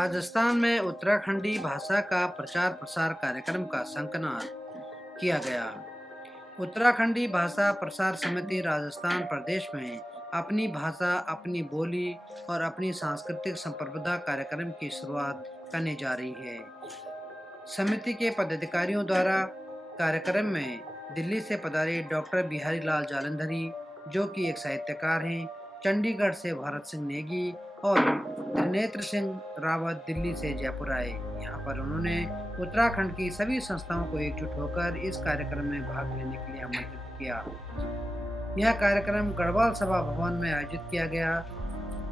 राजस्थान में उत्तराखंडी भाषा का प्रचार प्रसार कार्यक्रम का संकलन किया गया। उत्तराखंडी भाषा प्रसार समिति राजस्थान प्रदेश में अपनी भाषा, अपनी बोली और अपनी सांस्कृतिक संप्रभुता कार्यक्रम की शुरुआत करने जा रही है। समिति के पदाधिकारियों द्वारा कार्यक्रम में दिल्ली से पधारे डॉक्टर बिहारी लाल जालंधरी, जो कि एक साहित्यकार हैं, चंडीगढ़ से भारत सिंह नेगी और त्रिनेत्र सिंह रावत दिल्ली से जयपुर आए। यहाँ पर उन्होंने उत्तराखंड की सभी संस्थाओं को एकजुट होकर इस कार्यक्रम में भाग लेने के लिए आमंत्रित किया। यह कार्यक्रम गढ़वाल सभा भवन में आयोजित किया गया,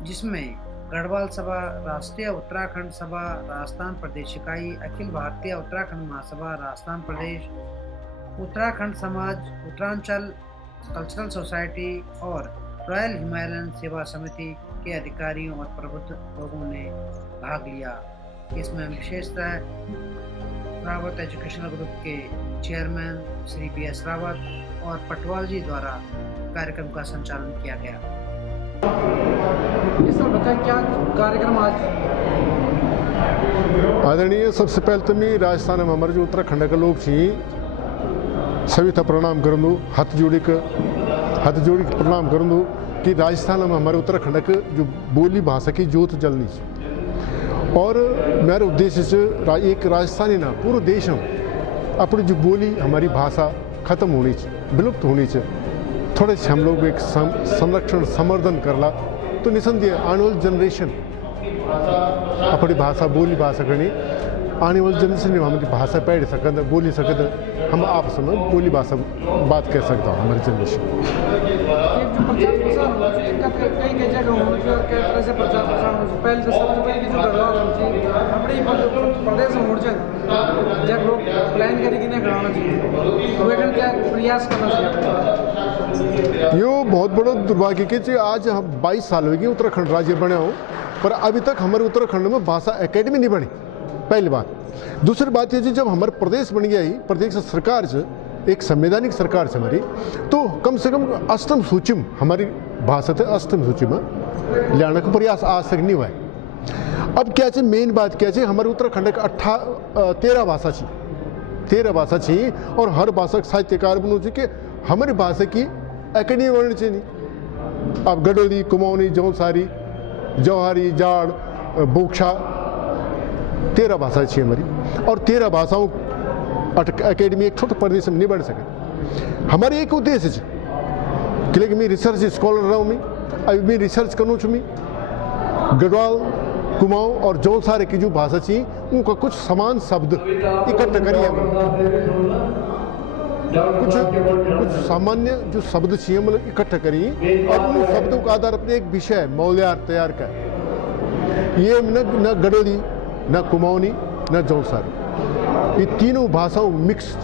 जिसमें गढ़वाल सभा, राष्ट्रीय उत्तराखंड सभा, राजस्थान प्रदेश इकाई, अखिल भारतीय उत्तराखंड महासभा राजस्थान प्रदेश, उत्तराखंड समाज, उत्तरांचल कल्चरल सोसाइटी और रॉयल हिमालयन सेवा समिति के अधिकारियों और प्रबुद्ध लोगों ने भाग लिया। इसमें विशेषतः रावत एजुकेशनल ग्रुप के चेयरमैन श्री BS रावत और पटवाल जी द्वारा कार्यक्रम का संचालन किया गया। इस बार बताएं क्या कार्यक्रम आज? आदरणीय, सबसे पहले तो मैं राजस्थान में हमारे जो उत्तराखंड के लोग छी सभी था प्रणाम कर दूँ, हाथ जोड़ी प्रणाम कर दूँ कि राजस्थान में हमारे उत्तराखंड के जो बोली भाषा की जोत जलनी चाहिए। और मेरा उद्देश्य से एक राजस्थानी ना पूरे देश में अपनी जो बोली हमारी भाषा खत्म होनी चाहिए, विलुप्त होनी चाहिए। थोड़े से हम लोग एक संरक्षण संवर्धन करला तो निसंदेह आने वाली जनरेशन अपनी भाषा बोली भाषा करनी, आने वाली जनरेशन में हमारी भाषा पढ़ सकते, बोली सकते, हम आपस में बोली भाषा बात कर सकता हूँ हमारी जनरेशन। कई जगह तरह से प्रचार प्रसार पहले तो सबसे पहले जो गढ़वाल अपने प्रदेश में हो जाए जब लोग प्लान करेगी नहीं कराना चाहिए, तो क्या प्रयास करना चाहिए। यो बहुत बड़ा दुर्भाग्य कि आज हम 22 साल हो गए उत्तराखंड राज्य बने हो, पर अभी तक हमारे उत्तराखंड में भाषा एकेडमी नहीं बनी, पहली बात। दूसरी बात ये जब हमारा प्रदेश बन गया ही, प्रदेश सरकार से एक संवैधानिक सरकार से हमारी, तो कम से कम अष्टम सूची में हमारी भाषा थे अष्टम सूची में लाने का प्रयास आज तक नहीं हुआ है। अब क्या चाहिए, मेन बात क्या चाहिए, हमारे उत्तराखंड का 13 भाषा चाहिए, 13 भाषा चाहिए और हर भाषा साहित्यकार बनना चाहिए कि हमारी भाषा की एकेडमी बननी चाहिए। अब गडोली, कुमाऊनी, जौनसारी, जौहारी, जाड़, बोक्शा 13 भाषा चाहिए हमारी, और 13 भाषाओं एकेडमी एक छोटे प्रदेश में नहीं बढ़ सके। हमारे एक उद्देश्य है कि मैं रिसर्च स्कॉलर रहा हूँ, मैं अभी मैं रिसर्च करूँ छू, मैं गढ़वाल, कुमाऊँ और जौनसारी की जो भाषा चाहिए उनका कुछ समान शब्द इकट्ठा करिए, कुछ सामान्य जो शब्द चाहिए मतलब इकट्ठा करिए और उन शब्दों का आधार अपने एक विषय मौल्यार्थ तैयार कर। ये न गडोली, न कुमाऊनी, न जौनसारी, ये तीनों भाषाओं मिक्स,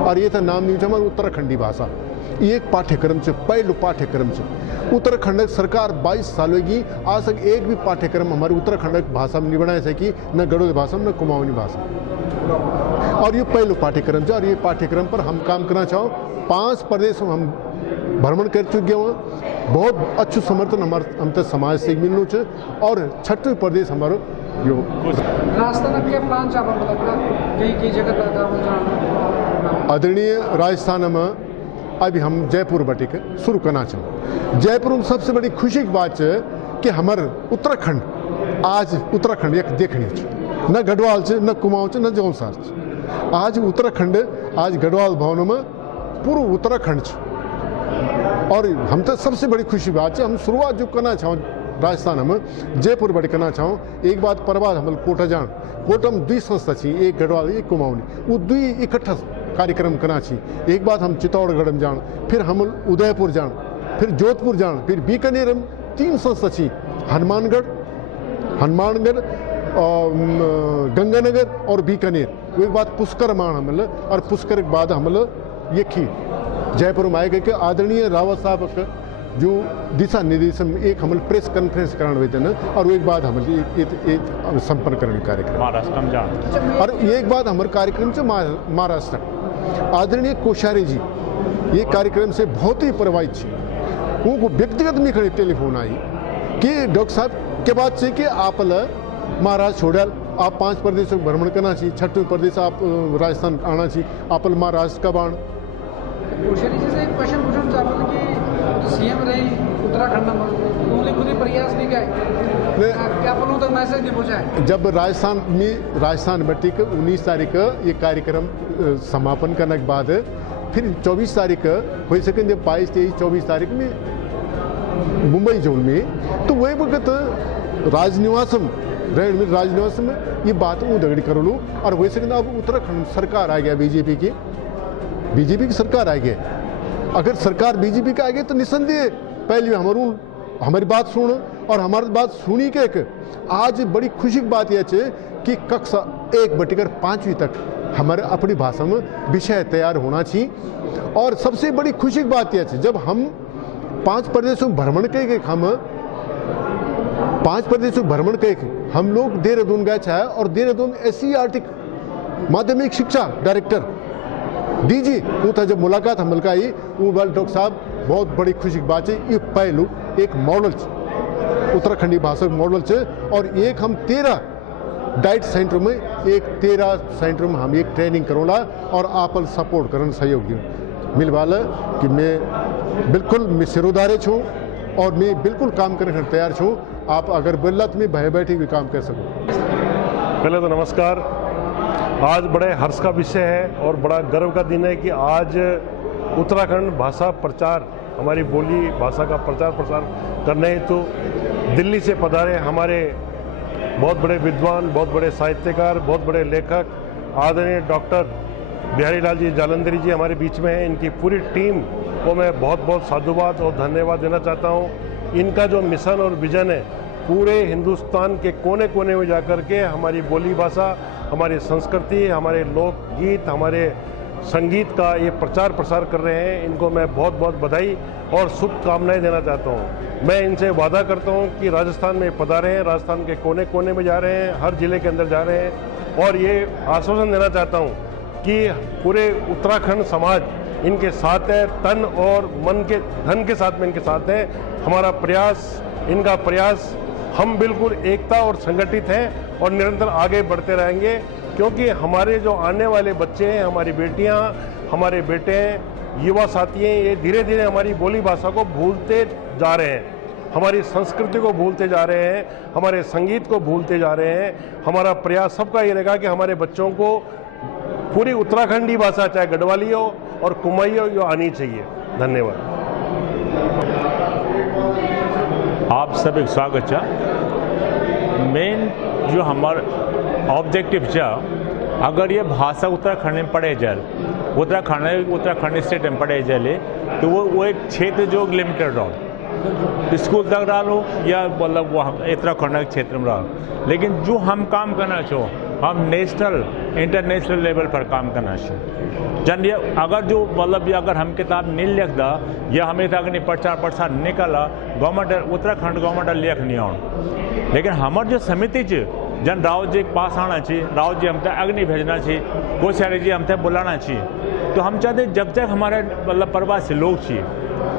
और ये था नाम नहीं हमारे उत्तराखंडी भाषा। ये एक पाठ्यक्रम से पहलू पाठ्यक्रम से उत्तराखंड सरकार 22 साल होगी, आज तक एक भी पाठ्यक्रम हमारे उत्तराखंड भाषा में नहीं बनाया सकी, न गढ़वाली भाषा में, न कुमाऊनी भाषा। और ये पहलू पाठ्यक्रम से, और ये पाठ्यक्रम पर हम काम करना चाहो। 5 प्रदेश में हम भ्रमण कर चुके हैं, बहुत अच्छु समर्थन हमारे हम तक समाज से मिलना चाहिए। और 6वें प्रदेश हमारो यो राजस्थान के प्लान चाह कई जगह आदरणीय राजस्थान में अभी हम जयपुर बटिक शुरू करना चाहूँ। जयपुर में सबसे बड़ी खुशी की बात है कि हमारे उत्तराखंड आज उत्तराखंड एक देखने चाहिए, न गढ़वाल से, न कुमाऊँ से, न जौनसार से। आज उत्तराखंड, आज गढ़वाल भवन में पूरा उत्तराखंड से, और हम तो सबसे बड़ी खुशी बात है। हम शुरुआत जो करना चाहूँ राजस्थान में जयपुर बड़ी करना चाहूँ। एक बात पर बाद हम कोटा जान, कोटा में 2 संस्था चाहिए, एक गढ़वाल एक कुमाऊनी, वो 2 इकट्ठा कार्यक्रम करना चाहिए। एक बात हम चित्तौड़गढ़ में जान, फिर हम उदयपुर जान, फिर जोधपुर जान, फिर बीकानेर में 3 संस्था चाहिए, हनुमानगढ़, गंगानगर और बीकानेर। वो एक बात पुष्कर मान हमल, और पुष्कर के बाद हमल ये खी जयपुर में आएगा कि आदरणीय रावत साहब का जो दिशा निर्देशन में एक हम प्रेस कॉन्फ्रेंस कराने वेतन, और वो एक बाद हम एक संपन्न करने कार्यक्रम महाराष्ट्र में जान, और एक बाद हमारे कार्यक्रम से महाराष्ट्र आदरणीय कोश्यारी जी ये कार्यक्रम से बहुत ही प्रभावित है। उनको व्यक्तिगत में खड़े टेलीफोन आई कि डॉक्टर साहब के बात से कि आपला महाराज छोड़ल आप 5 प्रदेशों को भ्रमण करना चाहिए, 6वें प्रदेश आप राजस्थान आना चाहिए, आप महाराष्ट्र का बाण। कोश्यारी जी से एक क्वेश्चन पूछना चाहता हूँ कि सीएम रही उत्तराखंड में उन्होंने खुद ही प्रयास नहीं किया, क्या बोलूँ तक मैसेज नहीं पहुँचा है। जब राजस्थान में ठीक 19 तारीख का ये कार्यक्रम समापन करने के बाद फिर 24 तारीख हो सके 22, 23, 24 तारीख में मुंबई जोन में, तो वही वक्त राजनिवास में ये बात दगड़ी कर लूँ। और वही सके अब उत्तराखंड सरकार आ गया बीजेपी की सरकार आ गई। अगर सरकार बीजेपी का आ गई तो निसंदेह पहले हमारी बात सुन, और हमारी बात सुनी के आज बड़ी खुशी की बात यह है कि कक्षा 1 बटिकर 5वीं तक हमारे अपनी भाषा में विषय तैयार होना चाहिए। और सबसे बड़ी खुशी की बात यह है जब हम 5 प्रदेशों में भ्रमण के हम लोग देहरादून गए चाहे, और देहरादून SCERT माध्यमिक शिक्षा डायरेक्टर DG वो था, जब मुलाकात हम का आई वो डॉक्टर साहब बहुत बड़ी खुशी की बात है, ये पहलू एक मॉडल उत्तराखंडी भाषा मॉडल है। और एक हम 13 डाइट सेंटर में हम एक ट्रेनिंग करोला और आपल सपोर्ट करन सहयोग मिल वाला कि मैं बिल्कुल सिरोधारे छूँ और मैं बिल्कुल काम करने के तैयार छूँ। आप अगर बोला तो मैं भय बैठी भी काम कर सकूँ। पहले तो नमस्कार। आज बड़े हर्ष का विषय है और बड़ा गर्व का दिन है कि आज उत्तराखंड भाषा प्रचार, हमारी बोली भाषा का प्रचार प्रसार करने हेतु दिल्ली से पधारे हमारे बहुत बड़े विद्वान, बहुत बड़े साहित्यकार, बहुत बड़े लेखक आदरणीय डॉक्टर बिहारी लाल जी जालंधरी जी हमारे बीच में हैं। इनकी पूरी टीम को मैं बहुत बहुत साधुवाद और धन्यवाद देना चाहता हूँ। इनका जो मिशन और विजन है पूरे हिंदुस्तान के कोने कोने में जाकर के हमारी बोली भाषा, हमारी संस्कृति, हमारे लोकगीत, हमारे संगीत का ये प्रचार प्रसार कर रहे हैं। इनको मैं बहुत बहुत बधाई और शुभकामनाएं देना चाहता हूँ। मैं इनसे वादा करता हूँ कि राजस्थान में पधारे हैं, राजस्थान के कोने कोने में जा रहे हैं, हर जिले के अंदर जा रहे हैं, और ये आश्वासन देना चाहता हूँ कि पूरे उत्तराखंड समाज इनके साथ है, तन और मन के धन के साथ में इनके साथ है। हमारा प्रयास, इनका प्रयास, हम बिल्कुल एकता और संगठित हैं और निरंतर आगे बढ़ते रहेंगे, क्योंकि हमारे जो आने वाले बच्चे हैं, हमारी बेटियां, हमारे बेटे हैं, युवा साथी हैं, ये धीरे धीरे हमारी बोली भाषा को भूलते जा रहे हैं, हमारी संस्कृति को भूलते जा रहे हैं, हमारे संगीत को भूलते जा रहे हैं। हमारा प्रयास सबका ये रहेगा कि हमारे बच्चों को पूरी उत्तराखंडी भाषा, चाहे गढ़वाली हो और कुमाई हो, ये आनी चाहिए। धन्यवाद। आप सभी स्वागत है। मेन जो हमारा ऑब्जेक्टिव है, अगर ये भाषा उत्तराखंड में पढ़े जाए, उत्तराखंड स्टेट में पढ़े जाए, तो वो एक क्षेत्र जो लिमिटेड रहो, स्कूल तक रहो या मतलब वो उत्तराखंड के क्षेत्र में रहो। लेकिन जो हम काम करना चाहो, हम नेशनल इंटरनेशनल लेवल पर काम करना चाहिए। जन ये अगर जो मतलब ये अगर हम किताब नहीं लिखता या हमें तक नहीं प्रचार निकला, गवर्नमेंट उत्तराखंड गवर्नमेंट लिख नहीं आना। लेकिन हमारे जो समिति जन राव जी के पास आना चाहिए, राव जी हमसे अग्नि भेजना चाहिए, कोश्यारी जी हमसे बुलाना चाहिए। तो हम चाहते जब तक हमारे मतलब प्रवासी लोग चाहिए,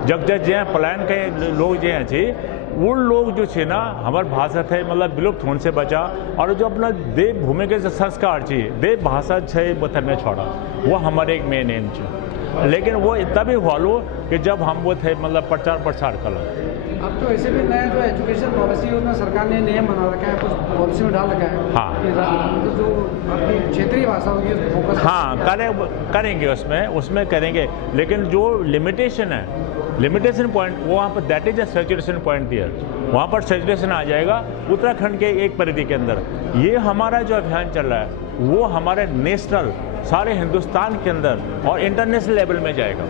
जब तक जो पलायन के लोग जो हैं चाहिए, उन लोग जो छे ना हमारे भाषा थे मतलब विलुप्त होने से बचा, और जो अपना देव भूमि के जो संस्कार चाहिए, देव भाषा छे वो में छोड़ा, वो हमारे एक मेन एम है। लेकिन वो इतना भी हुआ लो कि जब हम वो थे मतलब प्रचार प्रसार कर। अब तो ऐसे भी नया जो एजुकेशन पॉलिसी है उसमें सरकार ने नियम बना रखा है, कुछ पॉलिसी में डाल रखा है। हाँ, तो जो आपकी क्षेत्रीय भाषा होगी उस पर फोकस। हाँ, करेंगे उसमें करेंगे। लेकिन जो लिमिटेशन पॉइंट वहाँ पर that is a saturation point there, वहाँ पर सैचुरेशन आ जाएगा उत्तराखंड के एक परिधि के अंदर। ये हमारा जो अभियान चल रहा है वो हमारे नेशनल सारे हिंदुस्तान के अंदर और इंटरनेशनल लेवल में जाएगा।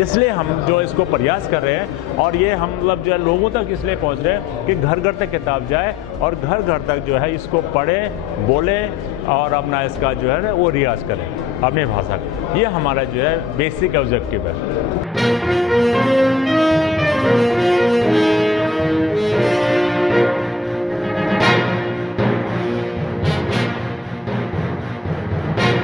इसलिए हम जो इसको प्रयास कर रहे हैं, और ये हम मतलब जो है लोगों तक इसलिए पहुंच रहे हैं कि घर घर तक किताब जाए और घर घर तक जो है इसको पढ़े, बोले और अपना इसका जो है वो रियाज करें अपनी भाषा का। ये हमारा जो है बेसिक ऑब्जेक्टिव है।